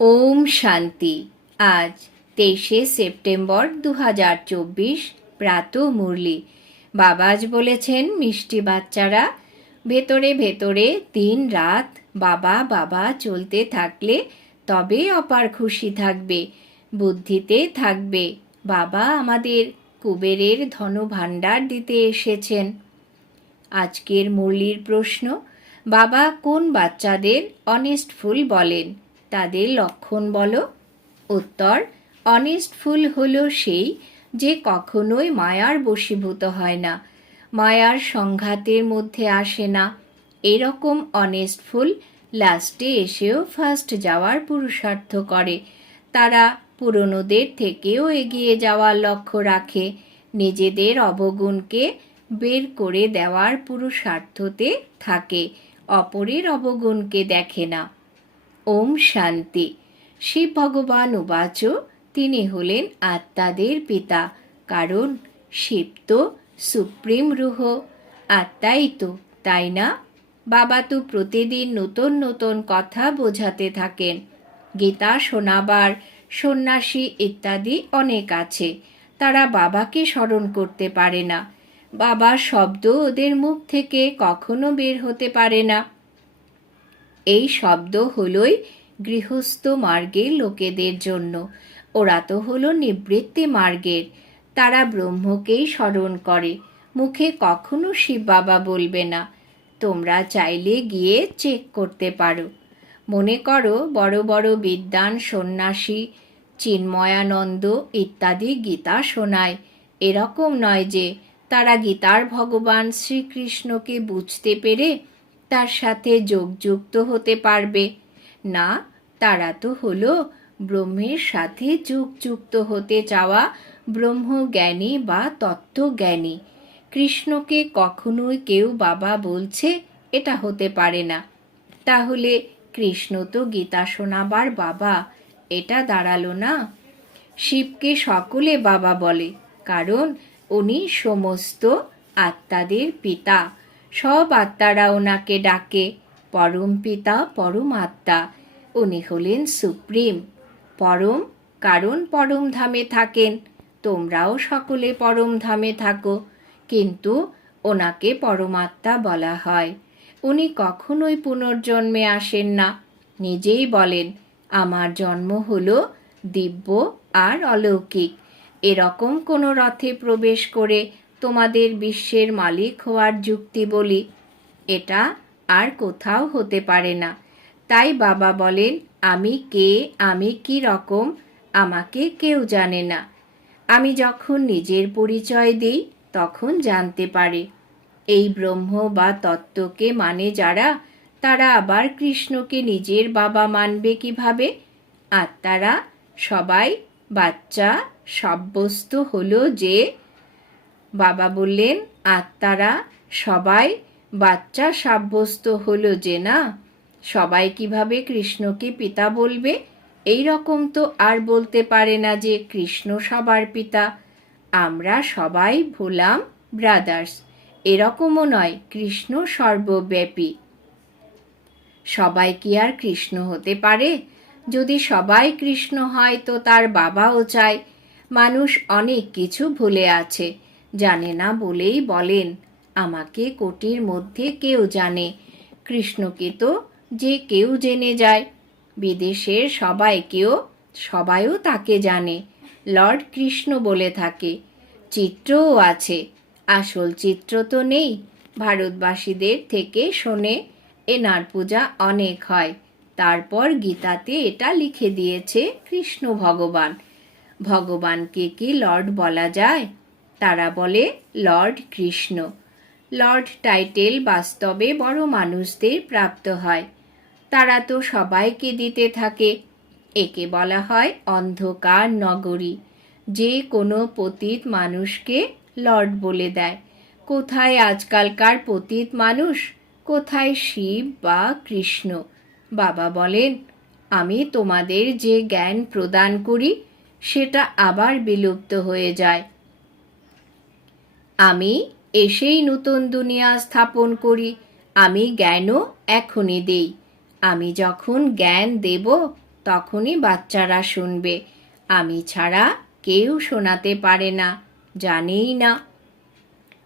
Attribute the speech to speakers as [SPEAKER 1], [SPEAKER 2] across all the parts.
[SPEAKER 1] ওম শান্তি। আজ তেইশে সেপ্টেম্বর দু হাজার চব্বিশ, প্রাত মুরলি। বাবাজ বলেছেন, মিষ্টি বাচ্চারা, ভেতরে ভেতরে দিন রাত বাবা বাবা চলতে থাকলে তবে অপার খুশি থাকবে, বুদ্ধিতে থাকবে। বাবা আমাদের কুবেরের ধনভাণ্ডার দিতে এসেছেন। আজকের মুরলির প্রশ্ন, বাবা কোন বাচ্চাদের অনেস্ট ফুল বলেন? তাদের লক্ষণ বলো। উত্তর অনেস্ট ফুল হলো সেই যে কখনোই মায়ার বশীভূত হয় না। মায়ার সংঘাতের মধ্যে আসে না। এরকম অনেস্ট ফুল লাস্টে এসেও ফার্স্ট যাওয়ার পুরুষার্থ করে। তারা পুরনোদের থেকেও এগিয়ে যাওয়ার লক্ষ্য রাখে। নিজেদের অবগুণকে বের করে দেওয়ার পুরুষার্থতে থাকে। অপরের অবগুণকে দেখে না। ওম শান্তি। শিব ভগবান উবাচ, তিনি হলেন আত্মাদের পিতা, কারণ শিব তো সুপ্রিম রুহ। আত্মাই তো, তাই না? বাবা তো প্রতিদিন নতুন নতুন কথা বোঝাতে থাকেন। গীতা শোনাবার, সন্ন্যাসী ইত্যাদি অনেক আছে। তারা বাবাকে স্মরণ করতে পারে না। বাবার শব্দ ওদের মুখ থেকে কখনো বের হতে পারে না। এই শব্দ হলই গৃহস্থ মার্গের লোকেদের জন্য। ওরা তো হলো নিবৃত্তি মার্গের। তারা ব্রহ্মকেই স্মরণ করে। মুখে কখনো শিব বাবা বলবে না। তোমরা চাইলে গিয়ে চেক করতে পারো। মনে করো বড় বড় বিদ্যান সন্ন্যাসী, চিন্ময়ানন্দ ইত্যাদি গীতা শোনায়। এরকম নয় যে তারা গীতার ভগবান শ্রীকৃষ্ণকে বুঝতে পেরে তার সাথে যোগযুক্ত হতে পারবে। না, তারা তো হলো ব্রহ্মের সাথে যোগযুক্ত হতে চাওয়া ব্রহ্মজ্ঞানী বা তত্ত্বজ্ঞানী। কৃষ্ণকে কখনোই কেউ বাবা বলছে এটা হতে পারে না। তাহলে কৃষ্ণ তো গীতা শোনাবার বাবা, এটা দাঁড়াল না। শিবকে সকলে বাবা বলে, কারণ উনি সমস্ত আত্মাদের পিতা। সব আত্মারা ওনাকে ডাকে, পরম পিতা, পরম আত্মা। উনি হলেন সুপ্রিম। পরম, কারণ পরম ধামে থাকেন। তোমরাও সকলে পরম ধামে থাকো। কিন্তু ওনাকে পরমাত্মা বলা হয়। উনি কখনোই পুনর্জন্মে আসেন না। নিজেই বলেন, আমার জন্ম হলো দিব্য আর অলৌকিক। এরকম কোনো রথে প্রবেশ করে তোমাদের বিশ্বের মালিক হওয়ার যুক্তি বলি, এটা আর কোথাও হতে পারে না। তাই বাবা বলেন, আমি কে, আমি কি রকম, আমাকে কেউ জানে না। আমি যখন নিজের পরিচয় দিই, তখন জানতে পারে। এই ব্রহ্ম বা তত্ত্বকে মানে যারা, তারা আবার কৃষ্ণকে নিজের বাবা মানবে কীভাবে? আর তারা সবাই বাচ্চা, সাব্যস্ত হলো যে বাবা বললেন, আত্মারা সবাই বাচ্চা সাব্যস্ত হলো যে না? সবাই কীভাবে কৃষ্ণকে পিতা বলবে? এই রকম তো আর বলতে পারে না যে কৃষ্ণ সবার পিতা। আমরা সবাই ভোলাম ব্রাদার্স এরকমও নয়, কৃষ্ণ সর্বব্যাপী। সবাই কি আর কৃষ্ণ হতে পারে? যদি সবাই কৃষ্ণ হয় তো তার বাবাও চায়। মানুষ অনেক কিছু ভুলে আছে। জানে না বলেই বলেন। আমাকে কোটির মধ্যে কেউ জানে। কৃষ্ণকে তো যে কেউ জেনে যায়। বিদেশের সবাইকেও, সবাইও তাকে জানে। লর্ড কৃষ্ণ বলে থাকে। চিত্রও আছে। আসল চিত্র তো নেই। ভারতবাসীদের থেকে শোনে এনার পূজা অনেক হয়। তারপর গীতাতে এটা লিখে দিয়েছে কৃষ্ণ ভগবান। ভগবানকে কি লর্ড বলা যায়? তারা বলে, লর্ড কৃষ্ণ। লর্ড টাইটেল বাস্তবে বড় মানুষদের প্রাপ্ত হয়। তারা তো সবাইকে দিতে থাকে। একে বলা হয় অন্ধকার নগরী। যে কোনো পতিত মানুষকে লর্ড বলে দেয়। কোথায় আজকালকার পতিত মানুষ? কোথায় শিব বা কৃষ্ণ? বাবা বলেন, আমি তোমাদের যে জ্ঞান প্রদান করি, সেটা আবার বিলুপ্ত হয়ে যায়। আমি এসেই নতুন দুনিয়া স্থাপন করি, আমি জ্ঞানও এখনই দেই। আমি যখন জ্ঞান দেব, তখনই বাচ্চারা শুনবে। আমি ছাড়া কেউ শোনাতে পারে না, জানেই না।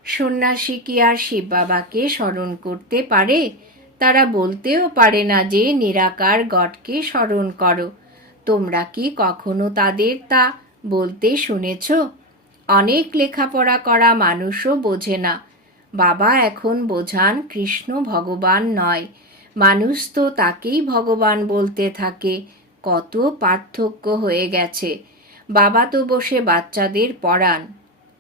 [SPEAKER 1] সন্ন্যাসী কি আর শিব বাবাকে স্মরণ করতে পারে? তারা বলতেও পারে না যে নিরাকার গডকে স্মরণ করো। তোমরা কি কখনো তাদের তা বলতে শুনেছ? অনেক লেখাপড়া করা মানুষও বোঝে না। বাবা এখন বোঝান কৃষ্ণ ভগবান নয়। মানুষ তো তাকেই ভগবান বলতে থাকে। কত পার্থক্য হয়ে গেছে। বাবা তো বসে বাচ্চাদের পড়ান।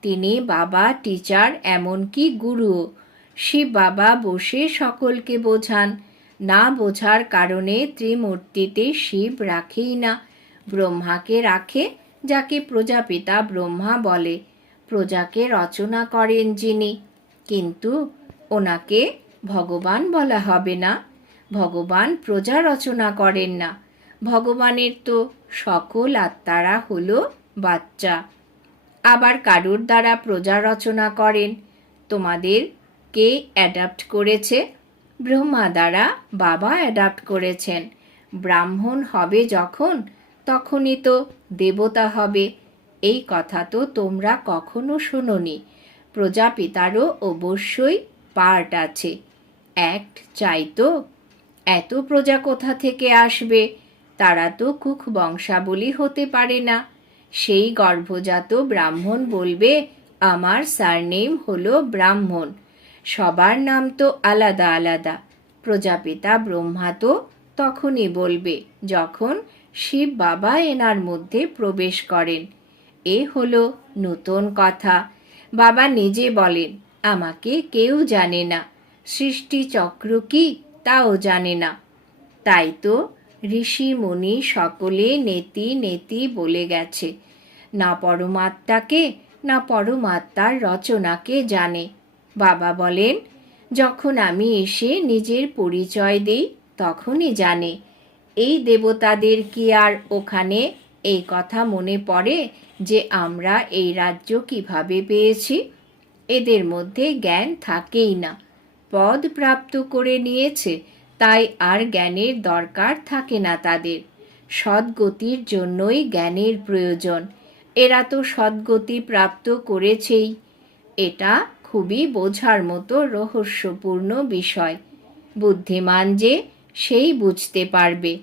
[SPEAKER 1] তিনি বাবা, টিচার, এমনকি গুরুও। শিব বাবা বসে সকলকে বোঝান। না বোঝার কারণে ত্রিমূর্তিতে শিব রাখেই না। ব্রহ্মাকে রাখে যাকে প্রজাপিতা ব্রহ্মা বলে। প্রজাকে রচনা করেন যিনি। কিন্তু ওনাকে ভগবান বলা হবে না। ভগবান প্রজা রচনা করেন না। ভগবানের তো সকল আত্মারা হলো বাচ্চা। আবার কারুর দ্বারা প্রজা রচনা করেন? তোমাদের কে অ্যাডাপ্ট করেছে? ব্রহ্মা দ্বারা বাবা অ্যাডাপ্ট করেছেন। ব্রাহ্মণ হবে যখন তখনই তো দেবতা হবে। এই কথা তো তোমরা কখনো শোনোনি। প্রজাপিতারও অবশ্যই পার্ট আছে। অ্যাক্ট চাই তো। এত প্রজা কোথা থেকে আসবে? তারা তো কুক বংশাবলী হতে পারে না। সেই গর্ভজাত ব্রাহ্মণ বলবে, আমার সারনেম হলো ব্রাহ্মণ। সবার নাম তো আলাদা আলাদা। প্রজাপিতা ব্রহ্মা তো তখনই বলবে, যখন শিব বাবা এনার মধ্যে প্রবেশ করেন। এ হলো নতুন কথা। বাবা নিজে বলেন, আমাকে কেউ জানে না। সৃষ্টি চক্র কি তাও জানে না। তাই তো ঋষি মুনি সকলে নেতি নেতি বলে গেছে। না পরমাত্মাকে, না পরমাত্মার রচনাকে জানে। বাবা বলেন, যখন আমি এসে নিজের পরিচয় দিই, তখনই জানে। এই দেবতাদের কি আর ওখানে এই কথা মনে পড়ে যে আমরা এই রাজ্য কীভাবে পেয়েছি? এদের মধ্যে জ্ঞান থাকেই না। পদ প্রাপ্ত করে নিয়েছে, তাই আর জ্ঞানের দরকার থাকে না তাদের। সদ্গতির জন্যই জ্ঞানের প্রয়োজন। এরা তো সদ্গতি প্রাপ্ত করেছেই। এটা খুবই বোঝার মতো রহস্যপূর্ণ বিষয়। বুদ্ধিমান যে সেই বুঝতে পারবে।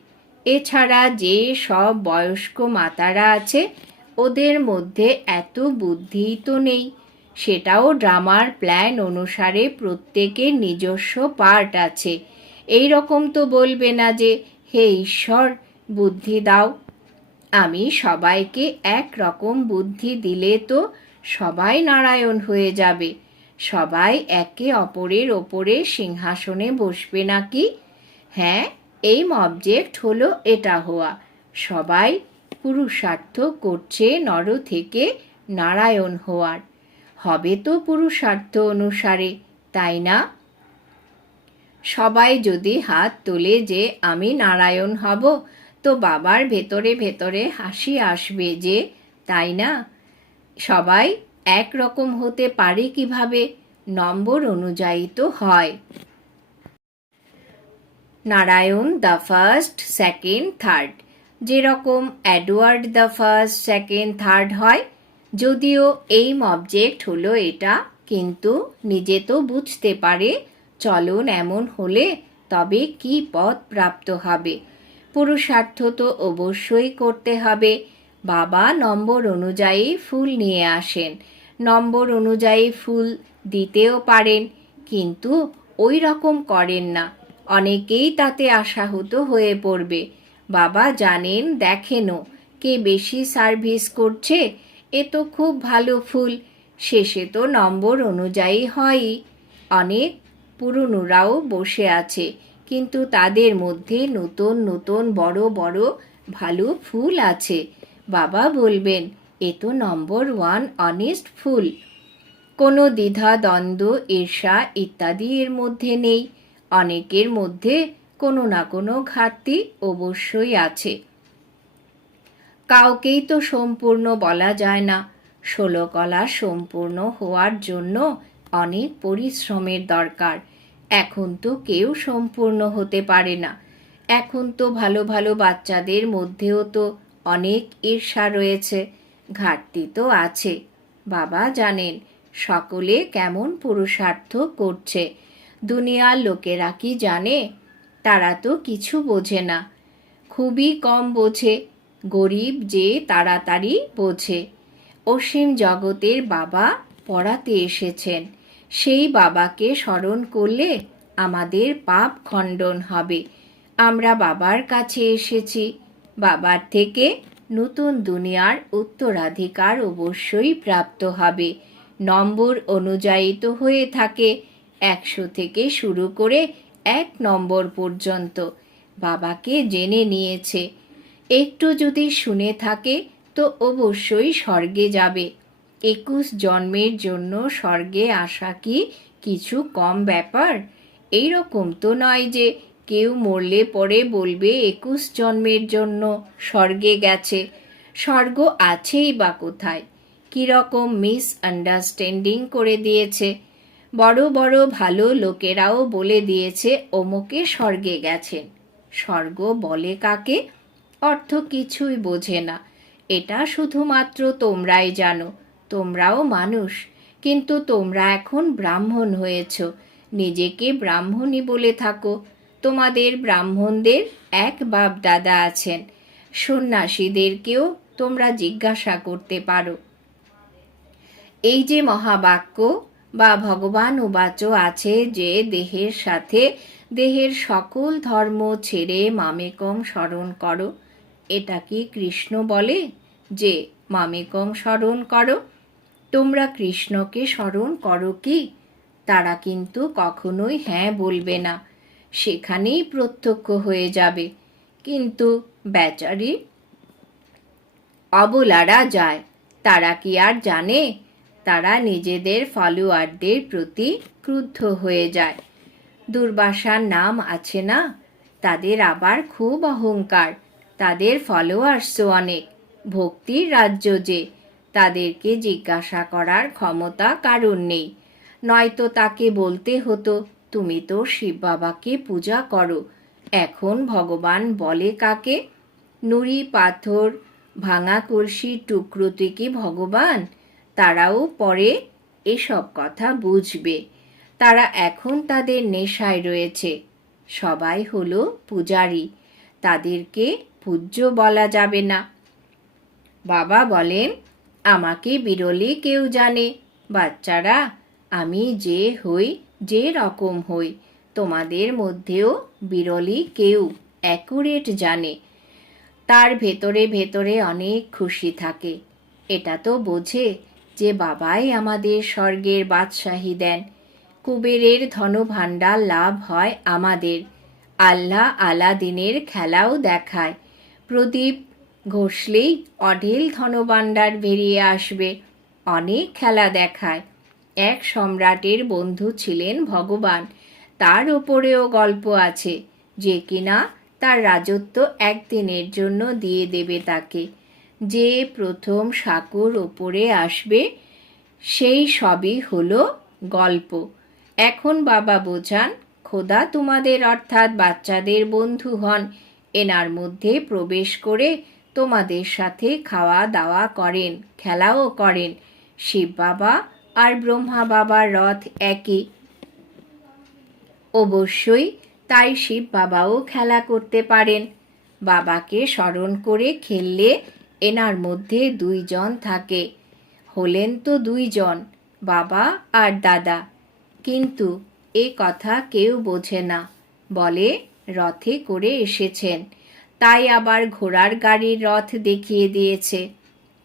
[SPEAKER 1] এছাড়া যে সব বয়স্ক মাতারা আছে, ওদের মধ্যে এত বুদ্ধিই তো নেই। সেটাও ড্রামার প্ল্যান অনুসারে প্রত্যেকের নিজস্ব পার্ট আছে। এই রকম তো বলবে না যে, হে ঈশ্বর, বুদ্ধি দাও। আমি সবাইকে এক রকম বুদ্ধি দিলে তো সবাই নারায়ণ হয়ে যাবে। সবাই একে অপরের ওপরে সিংহাসনে বসবে নাকি? হ্যাঁ এই অবজেক্ট হলো এটা হওয়া। সবাই পুরুষার্থ করছে নর থেকে নারায়ণ হওয়ার। হবে তো পুরুষার্থ অনুসারে, তাই না? সবাই যদি হাত তোলে যে আমি নারায়ণ হব, তো বাবার ভেতরে ভেতরে হাসি আসবে যে, তাই না? সবাই একরকম হতে পারে কীভাবে? নম্বর অনুযায়ী তো হয়। Narayan the first, second, third. যেরকম Edward the first, second, third হয়, যদিও এইম অবজেক্ট হলো এটা, কিন্তু নিজে তো বুঝতে পারে, চলন এমন হলে তবে কি পথ প্রাপ্ত হবে। পুরুষার্থ তো অবশ্যই করতে হবে। বাবা নম্বর অনুযায়ী ফুল নিয়ে আসেন। নম্বর অনুযায়ী ফুল দিতেও পারেন, কিন্তু ওই রকম করেন না। অনেকেই তাতে আশাহত হয়ে পড়বে। বাবা জানেন, দেখেনও কে বেশি সার্ভিস করছে, এ তো খুব ভালো ফুল। শেষে তো নম্বর অনুযায়ী হয়ই অনেক পুরনোরাও বসে আছে, কিন্তু তাদের মধ্যে নতুন নতুন বড় বড় ভালো ফুল আছে। বাবা বলবেন, এ তো নম্বর ওয়ান অনেস্ট ফুল। কোনো দ্বিধা দ্বন্দ্ব ঈর্ষা ইত্যাদি এর মধ্যে নেই। অনেকের মধ্যে কোনো না কোনো ঘাটতি অবশ্যই আছে। কাউকেই তো সম্পূর্ণ বলা যায় না। ষোলো কলা সম্পূর্ণ হওয়ার জন্য অনেক পরিশ্রমের দরকার। এখন তো কেউ সম্পূর্ণ হতে পারে না। এখন তো ভালো ভালো বাচ্চাদের মধ্যেও তো অনেক ঈর্ষা রয়েছে। ঘাটতি তো আছে। বাবা জানেন, সকলে কেমন পুরুষার্থ করছে। দুনিয়ার লোকেরা কি জানে? তারা তো কিছু বোঝে না। খুবই কম বোঝে, গরিব যে তাড়াতাড়ি বোঝে। অসীম জগতের বাবা পড়াতে এসেছেন। সেই বাবাকে স্মরণ করলে আমাদের পাপ খণ্ডন হবে। আমরা বাবার কাছে এসেছি। বাবার থেকে নতুন দুনিয়ার উত্তরাধিকার অবশ্যই প্রাপ্ত হবে। নম্বর অনুযায়ী তো হয়ে থাকে একশো থেকে শুরু করে এক নম্বর পর্যন্ত। বাবাকে জেনে নিয়েছে। একটু যদি শুনে থাকে, তো অবশ্যই স্বর্গে যাবে। একুশ জন্মের জন্য স্বর্গে আসা কি কিছু কম ব্যাপার? এই রকম তো নয় যে কেউ মরলে পরে বলবে একুশ জন্মের জন্য স্বর্গে গেছে। স্বর্গ আছেই বা কোথায়? কীরকম মিস আন্ডারস্ট্যান্ডিং করে দিয়েছে। বড় বড় ভালো লোকেরাও বলে দিয়েছে, অমুকে স্বর্গে গেছেন স্বর্গ বলে কাকে? অর্থ কিছুই বোঝে না। এটা শুধুমাত্র তোমরাই জানো। তোমরাও মানুষ। কিন্তু তোমরা এখন ব্রাহ্মণ হয়েছ। নিজেকে ব্রাহ্মণই বলে থাকো। তোমাদের ব্রাহ্মণদের এক বাপ দাদা আছেন। সন্ন্যাসীদেরকেও তোমরা জিজ্ঞাসা করতে পারো। এই যে মহাবাক্য বা ভগবান উবাচ আছে যে দেহের সাথে দেহের সকল ধর্ম ছেড়ে মামেকম স্মরণ করো। এটা কি কৃষ্ণ বলে? যে মামেকম স্মরণ করো। তোমরা কৃষ্ণকে স্মরণ করো কি? তারা কিন্তু কখনোই হ্যাঁ বলবে না। সেখানেই প্রত্যক্ষ হয়ে যাবে। কিন্তু বেচারি অবলারা যায়। তারা কি আর জানে? তারা নিজেদের ফলোয়ারদের প্রতি ক্রুদ্ধ হয়ে যায়। দুর্বাসার নাম আছে না? তাদের আবার খুব অহংকার। তাদের ফলোয়ার্সও অনেক। ভক্তির রাজ্য যে। তাদেরকে জিজ্ঞাসা করার ক্ষমতা কারণ নেই। নয়তো তাকে বলতে হতো, তুমি তো শিব বাবাকে পূজা করো। এখন ভগবান বলে কাকে? নুড়ি, পাথর, ভাঙা কলসির টুকরোতে কি ভগবান? তারাও পরে এসব কথা বুঝবে। তারা এখন তাদের নেশায় রয়েছে। সবাই হলো পূজারী। তাদেরকে পূজ্য বলা যাবে না। বাবা বলেন, আমাকে বিরলে কেউ জানে। বাচ্চারা, আমি যে হই, যে রকম হই। তোমাদের মধ্যেও বিরলি কেউ অ্যাকুরেট জানে। তার ভেতরে ভেতরে অনেক খুশি থাকে। এটা তো বোঝে। যে বাবাই আমাদের স্বর্গের বাদশাহী দেন। কুবেরের ধনভাণ্ডার লাভ হয় আমাদের। আল্লাহ আলাদিনের খেলাও দেখায়। প্রদীপ ঘষলেই অঢেল ধনভাণ্ডার বেরিয়ে আসবে। অনেক খেলা দেখায়। এক সম্রাটের বন্ধু ছিলেন ভগবান। তার ওপরেও গল্প আছে। যে কিনা তার রাজত্ব একদিনের জন্য দিয়ে দেবে তাকে। যে প্রথম সাকুর ওপরে আসবে, সেই সবই হলো গল্প। এখন বাবা বোঝান, খোদা তোমাদের অর্থাৎ বাচ্চাদের বন্ধু হন, এনার মধ্যে প্রবেশ করে তোমাদের সাথে খাওয়া দাওয়া করেন, খেলাও করেন। শিব বাবা আর ব্রহ্মা বাবার রথ একই। অবশ্যই তাই শিব বাবাও খেলা করতে পারেন। বাবাকে স্মরণ করে খেললে এনার মধ্যে দুইজন থাকে। হলেন তো দুইজন, বাবা আর দাদা। কিন্তু এ কথা কেউ বোঝে না। বলে, রথে করে এসেছেন। তাই আবার ঘোড়ার গাড়ির রথ দেখিয়ে দিয়েছে।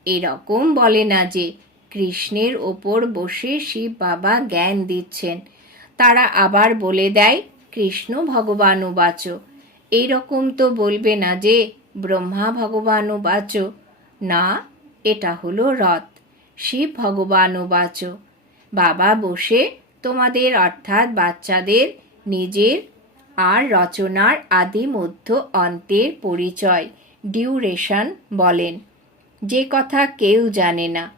[SPEAKER 1] এরকম বলে না যে, কৃষ্ণের ওপর বসে শিব বাবা জ্ঞান দিচ্ছেন। তারা আবার বলে দেয়, কৃষ্ণ ভগবান উবাচ এইরকম তো বলবে না যে, ব্রহ্মা ভগবান উবাচ না, এটা হলো রথ। শিব ভগবান উবাচ বাবা বসে তোমাদের অর্থাৎ বাচ্চাদের নিজের আর রচনার আদি মধ্য অন্তের পরিচয়, ডিউরেশন বলেন। যে কথা কেউ জানে না।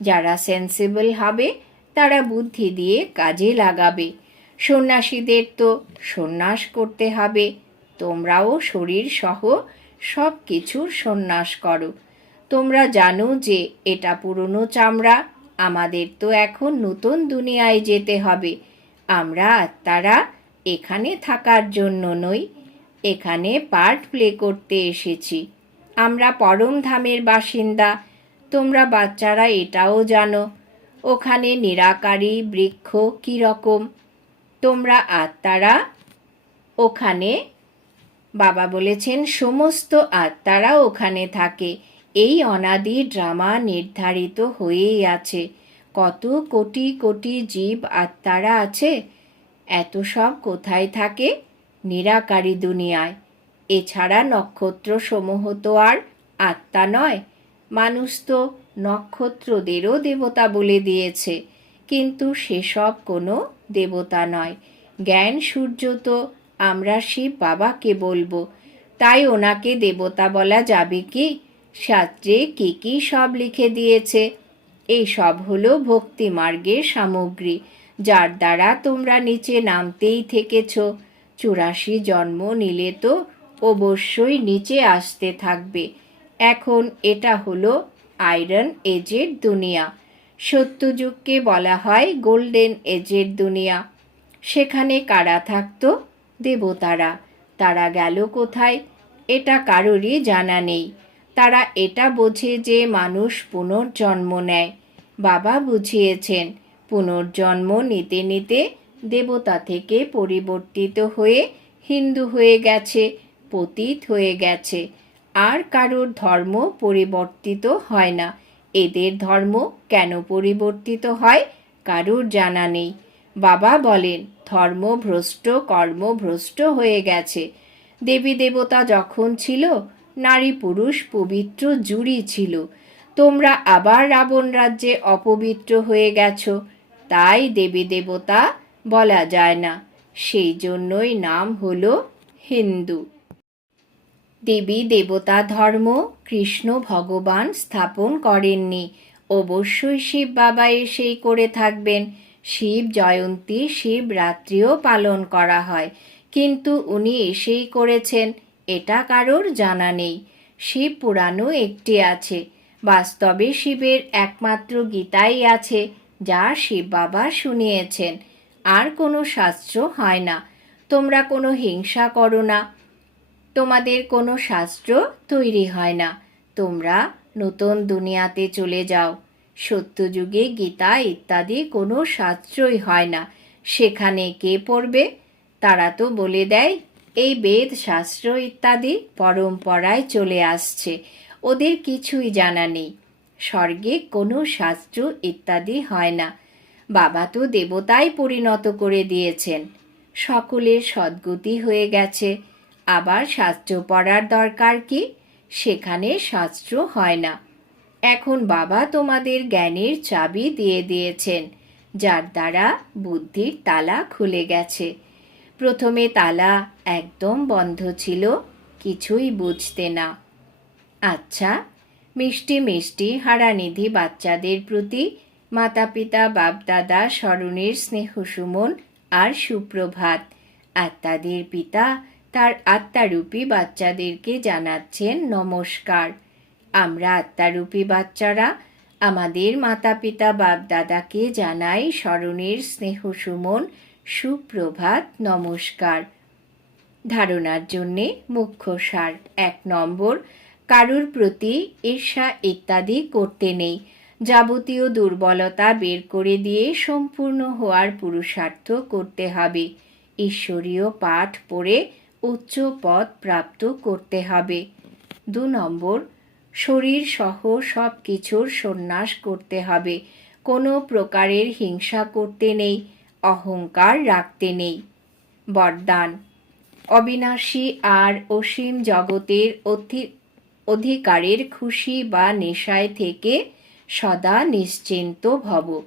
[SPEAKER 1] যারা সেন্সিবল হবে, তারা বুদ্ধি দিয়ে কাজে লাগাবে। সন্ন্যাসীদের তো সন্ন্যাস করতে হবে। তোমরাও শরীর সহ সব কিছুর সন্ন্যাস করো। তোমরা জানো যে এটা পুরনো চামড়া, আমাদের তো এখন নতুন দুনিয়ায় যেতে হবে। আমরা আত্মারা এখানে থাকার জন্য নই, এখানে পার্ট প্লে করতে এসেছি। আমরা পরম ধামের বাসিন্দা, তোমরা বাচ্চারা এটাও জানো। ওখানে নিরাকারী বৃক্ষ কীরকম তোমরা আত্মারা ওখানে, বাবা বলেছেন, সমস্ত আত্মারা ওখানে থাকে। এই অনাদি ড্রামা নির্ধারিত হয়েই আছে। কত কোটি কোটি জীব আত্মারা আছে, এত সব কোথায় থাকে? নিরাকারী দুনিয়ায়। এছাড়া নক্ষত্র সমূহ তো আর আত্মা নয়, মানুষ তো নক্ষত্রদেরও দেবতা বলে দিয়েছে। কিন্তু সেসব কোনো দেবতা নয়। জ্ঞান সূর্য তো আমরা শিব বাবাকে বলব। তাই ওনাকে দেবতা বলা যাবে কি? শাস্ত্রে কি কি সব লিখে দিয়েছে? এই সব হলো ভক্তি মার্গের সামগ্রী, যার দ্বারা তোমরা নিচে নামতেই থেকেছ। চুরাশি জন্ম নিলে তো অবশ্যই নিচে আসতে থাকবে। এখন এটা হলো আয়রন এজের দুনিয়া। সত্যযুগকে বলা হয় গোল্ডেন এজের দুনিয়া। সেখানে কারা থাকতো? দেবতারা। তারা গেল কোথায়? এটা কারোরই জানা নেই। তারা এটা বোঝে যে মানুষ পুনর্জন্ম নেয়। বাবা বুঝিয়েছেন, পুনর্জন্ম নিতে নিতে দেবতা থেকে পরিবর্তিত হয়ে হিন্দু হয়ে গেছে, পতীত হয়ে গেছে। আর কারোর ধর্ম পরিবর্তিত হয় না। এদের ধর্ম কেন পরিবর্তিত হয়, কারুর জানা নেই। বাবা বলেন, ধর্ম ধর্মভ্রষ্ট কর্মভ্রষ্ট হয়ে গেছে। দেবী দেবতা যখন ছিল নারী পুরুষ পবিত্র জুড়ি ছিল। তোমরা আবার রাবণ রাজ্যে অপবিত্র হয়ে গেছ। তাই দেবী দেবতা বলা যায় না। সেই জন্যই নাম হলো হিন্দু। দেবী দেবতা ধর্ম কৃষ্ণ ভগবান স্থাপন করেননি। অবশ্যই শিব বাবা এসেই করে থাকবেন। শিব জয়ন্তী শিব রাত্রিও পালন করা হয়। কিন্তু উনি এসেই করেছেন। এটা কারোর জানা নেই। শিব পুরাণও একটি আছে। বাস্তবে শিবের একমাত্র গীতাই আছে, যা শিব বাবা শুনিয়েছেন। আর কোনো শাস্ত্র হয় না। তোমরা কোনো হিংসা করো না। তোমাদের কোনো শাস্ত্র তৈরি হয় না। তোমরা নতুন দুনিয়াতে চলে যাও। সত্যযুগে গীতা ইত্যাদি কোনো শাস্ত্রই হয় না। সেখানে কে পড়বে? তারা তো বলে দেয় এই বেদ শাস্ত্র ইত্যাদি পরম্পরায় চলে আসছে। ওদের কিছুই জানা নেই। স্বর্গে কোনো শাস্ত্র ইত্যাদি হয় না। বাবা তো দেবতাই পরিণত করে দিয়েছেন। সকলের সদ্গতি হয়ে গেছে। আবার শাস্ত্র পড়ার দরকার কি? সেখানে শাস্ত্র হয় না। এখন বাবা তোমাদের জ্ঞানের চাবি দিয়ে দিয়েছেন, যার দ্বারা বুদ্ধির তালা খুলে গেছে। প্রথমে তালা একদম বন্ধ ছিল, কিছুই বুঝতে না। আচ্ছা মিষ্টি মিষ্টি হারানিধি বাচ্চাদের প্রতি মাতা পিতা বাপদাদা, স্মরণের স্নেহ সুমন আর সুপ্রভাত আত্মাদের পিতা তার আত্মারূপী বাচ্চাদেরকে জানাচ্ছেন নমস্কার। আমরা আত্মারূপী বাচ্চারা আমাদের মাতা পিতা বাপদাদাকে জানাই স্মরণের স্নেহ সুমন সুপ্রভাত, নমস্কার। ধারণার জন্যে মুখ্য সার এক নম্বর, কারুর প্রতি ঈর্ষা ইত্যাদি করতে নেই। যাবতীয় দুর্বলতা বের করে দিয়ে সম্পূর্ণ হওয়ার পুরুষার্থ করতে হবে। ঈশ্বরীয় পাঠ পড়ে উচ্চ পদ প্রাপ্ত করতে হবে। দু নম্বর, শরীর সহ সব কিছুর সন্ন্যাস করতে হবে। কোনো প্রকারের হিংসা করতে নেই। অহংকার রাখতে নেই। বরদান। অবিনাশী আর অসীম জগতের অধি, অধিকারের খুশি বা নেশায় থেকে সদা নিশ্চিন্ত ভব।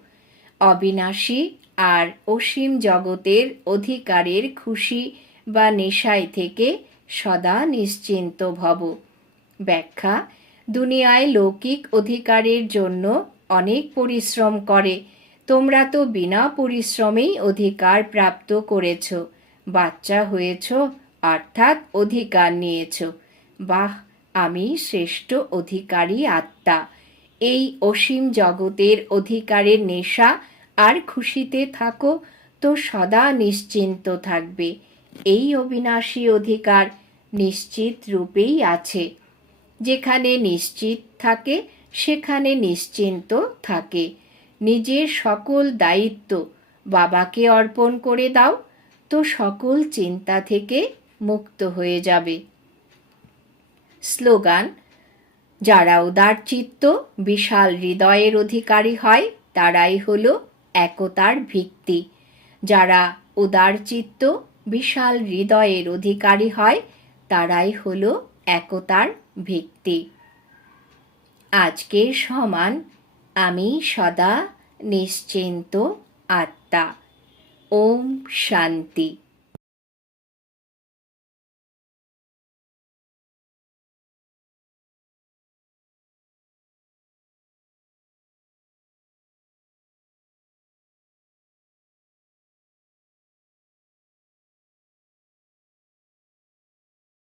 [SPEAKER 1] অবিনাশী আর অসীম জগতের অধিকারের খুশি বা নেশায় থেকে সদা নিশ্চিন্ত ভব। ব্যাখ্যা, দুনিয়ায় লৌকিক অধিকারের জন্য অনেক পরিশ্রম করে তোমরা তো বিনা পরিশ্রমেই অধিকার প্রাপ্ত করেছ, বাচ্চা হয়েছ, অর্থাৎ অধিকার নিয়েছ। বাহ, আমি শ্রেষ্ঠ অধিকারী আত্মা। এই অসীম জগতের অধিকারের নেশা আর খুশিতে থাকো তো সদা নিশ্চিন্ত থাকবে। এই অবিনাশী অধিকার নিশ্চিত রূপেই আছে। যেখানে নিশ্চিত থাকে, সেখানে নিশ্চিন্ত থাকে। নিজের সকল দায়িত্ব বাবাকে অর্পণ করে দাও, তো সকল চিন্তা থেকে মুক্ত হয়ে যাবে। স্লোগান, যারা উদার চিত্ত বিশাল হৃদয়ের অধিকারী হয়, তারাই হলো একতার ভিত্তি। যারা উদার চিত্ত বিশাল হৃদয়ের অধিকারী হয়, তারাই হলো একতার ভিত্তি। আজকের সমান আমি সদা নিশ্চিন্ত আত্মা। ওম শান্তি।